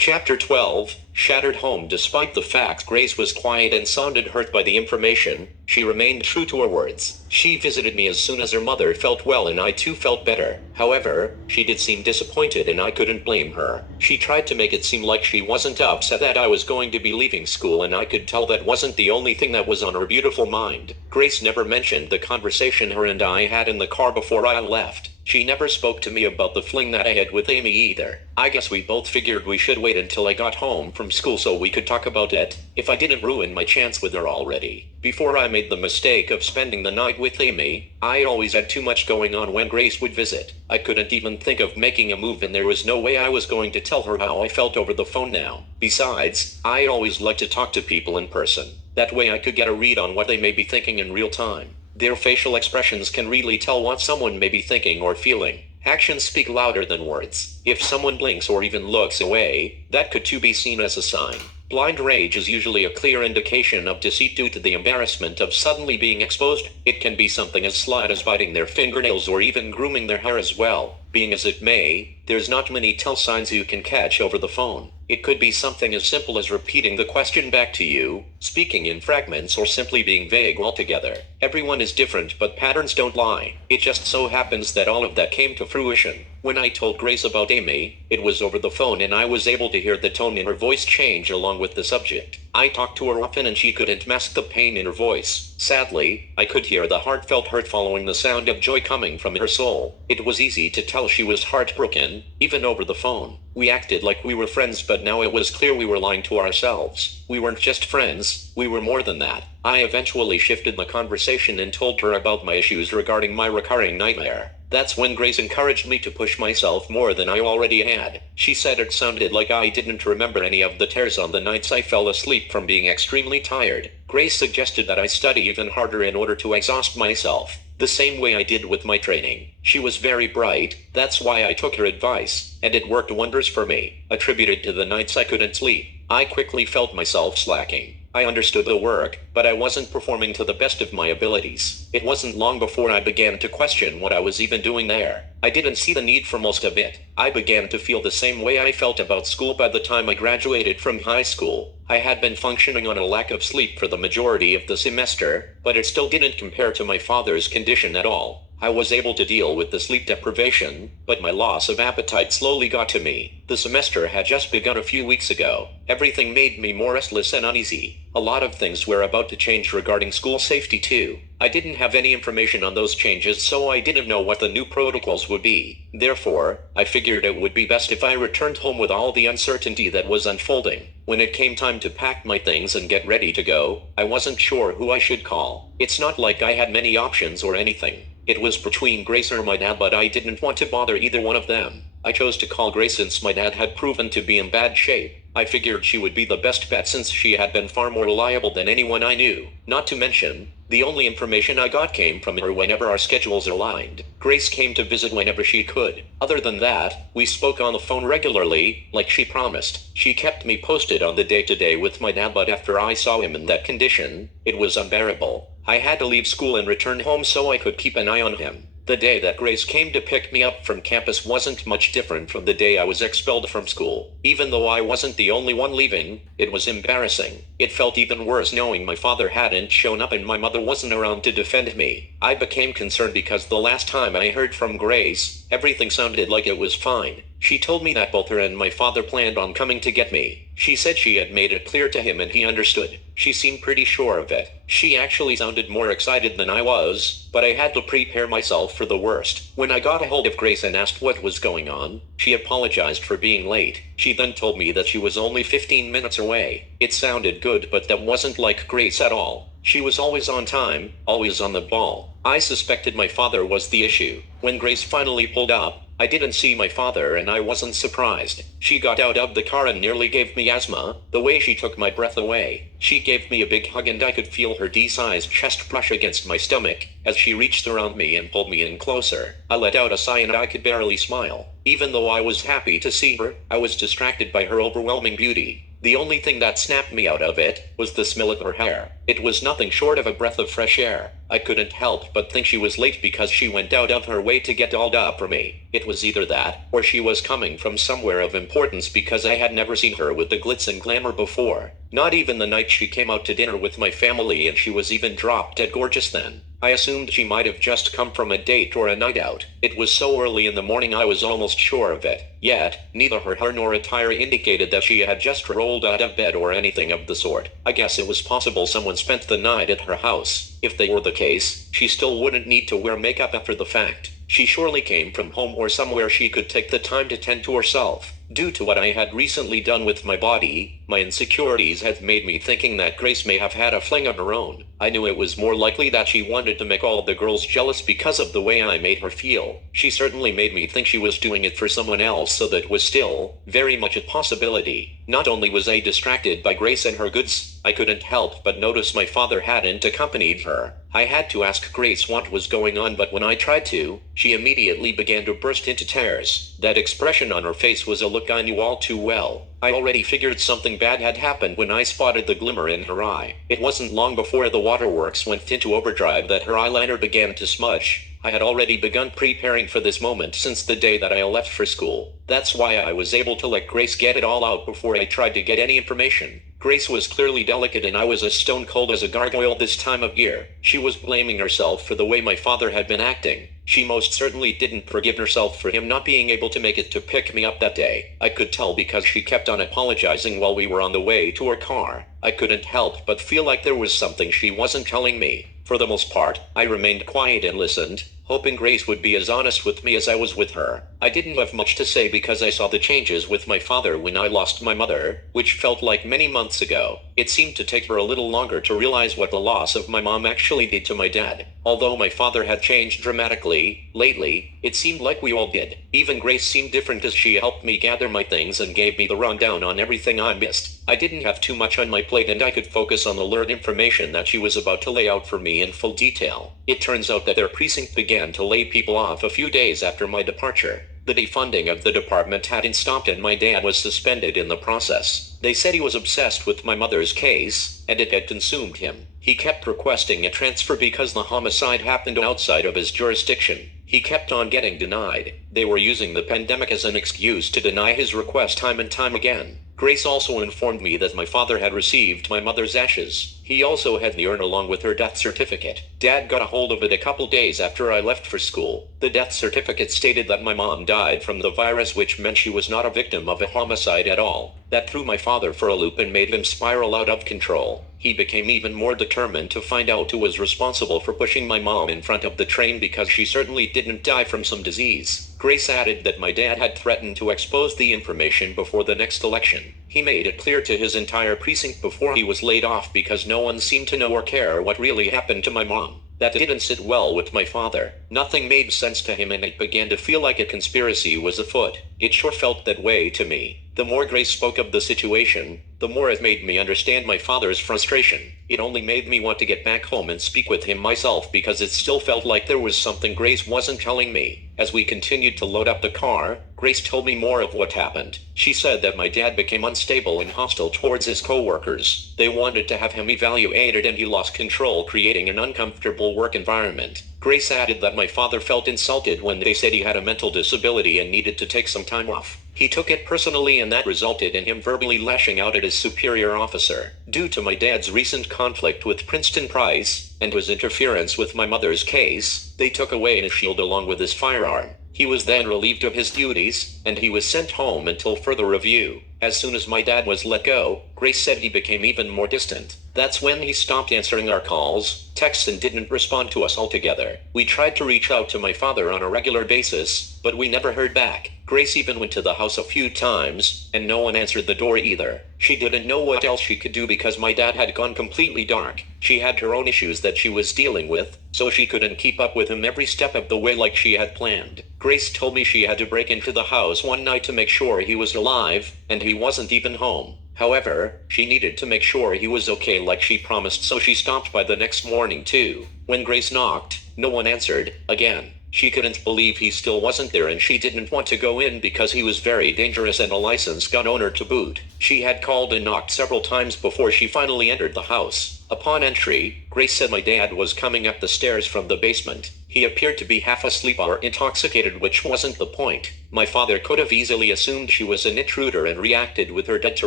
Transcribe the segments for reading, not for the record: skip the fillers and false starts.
Chapter 12, Shattered Home. Despite the fact Grace was quiet and sounded hurt by the information, she remained true to her words. She visited me as soon as her mother felt well and I too felt better. However, she did seem disappointed and I couldn't blame her. She tried to make it seem like she wasn't upset that I was going to be leaving school, and I could tell that wasn't the only thing that was on her beautiful mind. Grace never mentioned the conversation her and I had in the car before I left. She never spoke to me about the fling that I had with Amy either. I guess we both figured we should wait until I got home from school so we could talk about it, if I didn't ruin my chance with her already. Before I made the mistake of spending the night with Amy, I always had too much going on when Grace would visit. I couldn't even think of making a move, and there was no way I was going to tell her how I felt over the phone now. Besides, I always like to talk to people in person. That way I could get a read on what they may be thinking in real time. Their facial expressions can really tell what someone may be thinking or feeling. Actions speak louder than words. If someone blinks or even looks away, that could too be seen as a sign. Blind rage is usually a clear indication of deceit due to the embarrassment of suddenly being exposed. It can be something as slight as biting their fingernails or even grooming their hair as well. Being as it may, there's not many tell signs you can catch over the phone. It could be something as simple as repeating the question back to you, speaking in fragments, or simply being vague altogether. Everyone is different, but patterns don't lie. It just so happens that all of that came to fruition. When I told Grace about Amy, it was over the phone and I was able to hear the tone in her voice change along with the subject. I talked to her often and she couldn't mask the pain in her voice. Sadly, I could hear the heartfelt hurt following the sound of joy coming from her soul. It was easy to tell she was heartbroken, even over the phone. We acted like we were friends, but now it was clear we were lying to ourselves. We weren't just friends, we were more than that. I eventually shifted the conversation and told her about my issues regarding my recurring nightmare. That's when Grace encouraged me to push myself more than I already had. She said it sounded like I didn't remember any of the tears on the nights I fell asleep from being extremely tired. Grace suggested that I study even harder in order to exhaust myself, the same way I did with my training. She was very bright, that's why I took her advice, and it worked wonders for me. Attributed to the nights I couldn't sleep, I quickly felt myself slacking. I understood the work, but I wasn't performing to the best of my abilities. It wasn't long before I began to question what I was even doing there. I didn't see the need for most of it. I began to feel the same way I felt about school by the time I graduated from high school. I had been functioning on a lack of sleep for the majority of the semester, but it still didn't compare to my father's condition at all. I was able to deal with the sleep deprivation, but my loss of appetite slowly got to me. The semester had just begun a few weeks ago. Everything made me more restless and uneasy. A lot of things were about to change regarding school safety too. I didn't have any information on those changes, so I didn't know what the new protocols would be. Therefore, I figured it would be best if I returned home with all the uncertainty that was unfolding. When it came time to pack my things and get ready to go, I wasn't sure who I should call. It's not like I had many options or anything. It was between Grace or my dad, but I didn't want to bother either one of them. I chose to call Grace since my dad had proven to be in bad shape. I figured she would be the best bet since she had been far more reliable than anyone I knew. Not to mention, the only information I got came from her whenever our schedules aligned. Grace came to visit whenever she could. Other than that, we spoke on the phone regularly, like she promised. She kept me posted on the day-to-day with my dad, but after I saw him in that condition, it was unbearable. I had to leave school and return home so I could keep an eye on him. The day that Grace came to pick me up from campus wasn't much different from the day I was expelled from school. Even though I wasn't the only one leaving, it was embarrassing. It felt even worse knowing my father hadn't shown up and my mother wasn't around to defend me. I became concerned because the last time I heard from Grace, everything sounded like it was fine. She told me that both her and my father planned on coming to get me. She said she had made it clear to him and he understood. She seemed pretty sure of it. She actually sounded more excited than I was, but I had to prepare myself for the worst. When I got a hold of Grace and asked what was going on, she apologized for being late. She then told me that she was only 15 minutes away. It sounded good, but that wasn't like Grace at all. She was always on time, always on the ball. I suspected my father was the issue. When Grace finally pulled up, I didn't see my father and I wasn't surprised. She got out of the car and nearly gave me asthma, the way she took my breath away. She gave me a big hug and I could feel her D-sized chest brush against my stomach as she reached around me and pulled me in closer. I let out a sigh and I could barely smile. Even though I was happy to see her, I was distracted by her overwhelming beauty. The only thing that snapped me out of it was the smell of her hair. It was nothing short of a breath of fresh air. I couldn't help but think she was late because she went out of her way to get dolled up for me. It was either that, or she was coming from somewhere of importance because I had never seen her with the glitz and glamour before. Not even the night she came out to dinner with my family, and she was even drop dead gorgeous then. I assumed she might have just come from a date or a night out. It was so early in the morning I was almost sure of it. Yet, neither her hair nor attire indicated that she had just rolled out of bed or anything of the sort. I guess it was possible someone spent the night at her house. If they were the case, she still wouldn't need to wear makeup after the fact. She surely came from home or somewhere she could take the time to tend to herself. Due to what I had recently done with my body, my insecurities had made me thinking that Grace may have had a fling on her own. I knew it was more likely that she wanted to make all the girls jealous because of the way I made her feel. She certainly made me think she was doing it for someone else, so that was still very much a possibility. Not only was I distracted by Grace and her goods, I couldn't help but notice my father hadn't accompanied her. I had to ask Grace what was going on, but when I tried to, she immediately began to burst into tears. That expression on her face was a look I knew all too well. I already figured something bad had happened when I spotted the glimmer in her eye. It wasn't long before the waterworks went into overdrive that her eyeliner began to smudge. I had already begun preparing for this moment since the day that I left for school. That's why I was able to let Grace get it all out before I tried to get any information. Grace was clearly delicate, and I was as stone cold as a gargoyle this time of year. She was blaming herself for the way my father had been acting. She most certainly didn't forgive herself for him not being able to make it to pick me up that day. I could tell because she kept on apologizing while we were on the way to her car. I couldn't help but feel like there was something she wasn't telling me. For the most part, I remained quiet and listened, hoping Grace would be as honest with me as I was with her. I didn't have much to say because I saw the changes with my father when I lost my mother, which felt like many months ago. It seemed to take her a little longer to realize what the loss of my mom actually did to my dad. Although my father had changed dramatically lately, it seemed like we all did. Even Grace seemed different as she helped me gather my things and gave me the rundown on everything I missed. I didn't have too much on my plate, and I could focus on the lurid information that she was about to lay out for me in full detail. It turns out that their precinct began to lay people off a few days after my departure. The defunding of the department hadn't stopped, and my dad was suspended in the process. They said he was obsessed with my mother's case, and it had consumed him. He kept requesting a transfer because the homicide happened outside of his jurisdiction. He kept on getting denied. They were using the pandemic as an excuse to deny his request time and time again. Grace also informed me that my father had received my mother's ashes. He also had the urn along with her death certificate. Dad got a hold of it a couple days after I left for school. The death certificate stated that my mom died from the virus, which meant she was not a victim of a homicide at all. That threw my father for a loop and made him spiral out of control. He became even more determined to find out who was responsible for pushing my mom in front of the train, because she certainly didn't die from some disease. Grace added that my dad had threatened to expose the information before the next election. He made it clear to his entire precinct before he was laid off because no one seemed to know or care what really happened to my mom. That didn't sit well with my father. Nothing made sense to him, and it began to feel like a conspiracy was afoot. It sure felt that way to me. The more Grace spoke of the situation, the more it made me understand my father's frustration. It only made me want to get back home and speak with him myself, because it still felt like there was something Grace wasn't telling me. As we continued to load up the car, Grace told me more of what happened. She said that my dad became unstable and hostile towards his co-workers. They wanted to have him evaluated, and he lost control, creating an uncomfortable work environment. Grace added that my father felt insulted when they said he had a mental disability and needed to take some time off. He took it personally, and that resulted in him verbally lashing out at his superior officer. Due to my dad's recent conflict with Princeton Price and his interference with my mother's case, they took away his shield along with his firearm. He was then relieved of his duties, and he was sent home until further review. As soon as my dad was let go, Grace said he became even more distant. That's when he stopped answering our calls, texts, and didn't respond to us altogether. We tried to reach out to my father on a regular basis, but we never heard back. Grace even went to the house a few times, and no one answered the door either. She didn't know what else she could do because my dad had gone completely dark. She had her own issues that she was dealing with, so she couldn't keep up with him every step of the way like she had planned. Grace told me she had to break into the house one night to make sure he was alive, and he wasn't even home. However, she needed to make sure he was okay like she promised, so she stopped by the next morning too. When Grace knocked, no one answered. Again, She couldn't believe he still wasn't there, and she didn't want to go in because he was very dangerous and a licensed gun owner to boot. She had called and knocked several times before she finally entered the house. Upon entry, Grace said my dad was coming up the stairs from the basement. He appeared to be half asleep or intoxicated, which wasn't the point. My father could have easily assumed she was an intruder and reacted with her dead to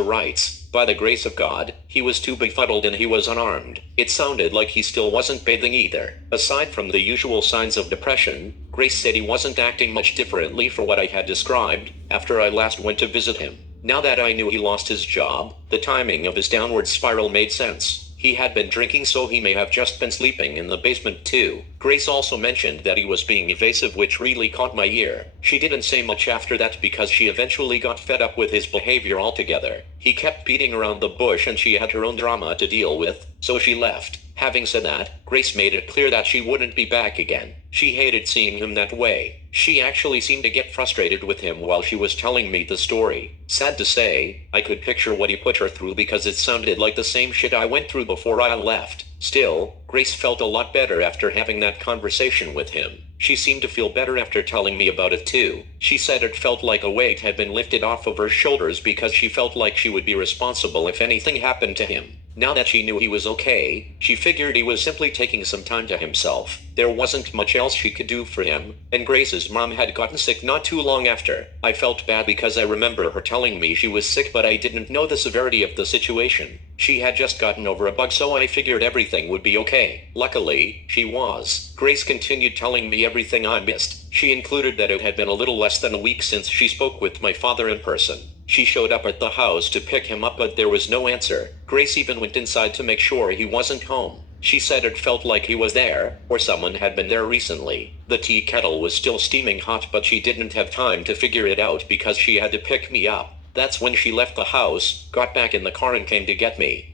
rights. By the grace of God, he was too befuddled and he was unarmed. It sounded like he still wasn't bathing either. Aside from the usual signs of depression, Grace said he wasn't acting much differently for what I had described after I last went to visit him. Now that I knew he lost his job, the timing of his downward spiral made sense. He had been drinking, so he may have just been sleeping in the basement too. Grace also mentioned that he was being evasive, which really caught my ear. She didn't say much after that because she eventually got fed up with his behavior altogether. He kept beating around the bush and she had her own drama to deal with, so she left. Having said that, Grace made it clear that she wouldn't be back again. She hated seeing him that way. She actually seemed to get frustrated with him while she was telling me the story. Sad to say, I could picture what he put her through because it sounded like the same shit I went through before I left. Still, Grace felt a lot better after having that conversation with him. She seemed to feel better after telling me about it too. She said it felt like a weight had been lifted off of her shoulders because she felt like she would be responsible if anything happened to him. Now that she knew he was okay, she figured he was simply taking some time to himself. There wasn't much else she could do for him, and Grace's mom had gotten sick not too long after. I felt bad because I remember her telling me she was sick, but I didn't know the severity of the situation. She had just gotten over a bug, so I figured everything would be okay. Luckily, she was. Grace continued telling me everything I missed. She included that it had been a little less than a week since she spoke with my father in person. She showed up at the house to pick him up, but there was no answer. Grace even went inside to make sure he wasn't home. She said it felt like he was there, or someone had been there recently. The tea kettle was still steaming hot, but she didn't have time to figure it out because she had to pick me up. That's when she left the house, got back in the car and came to get me.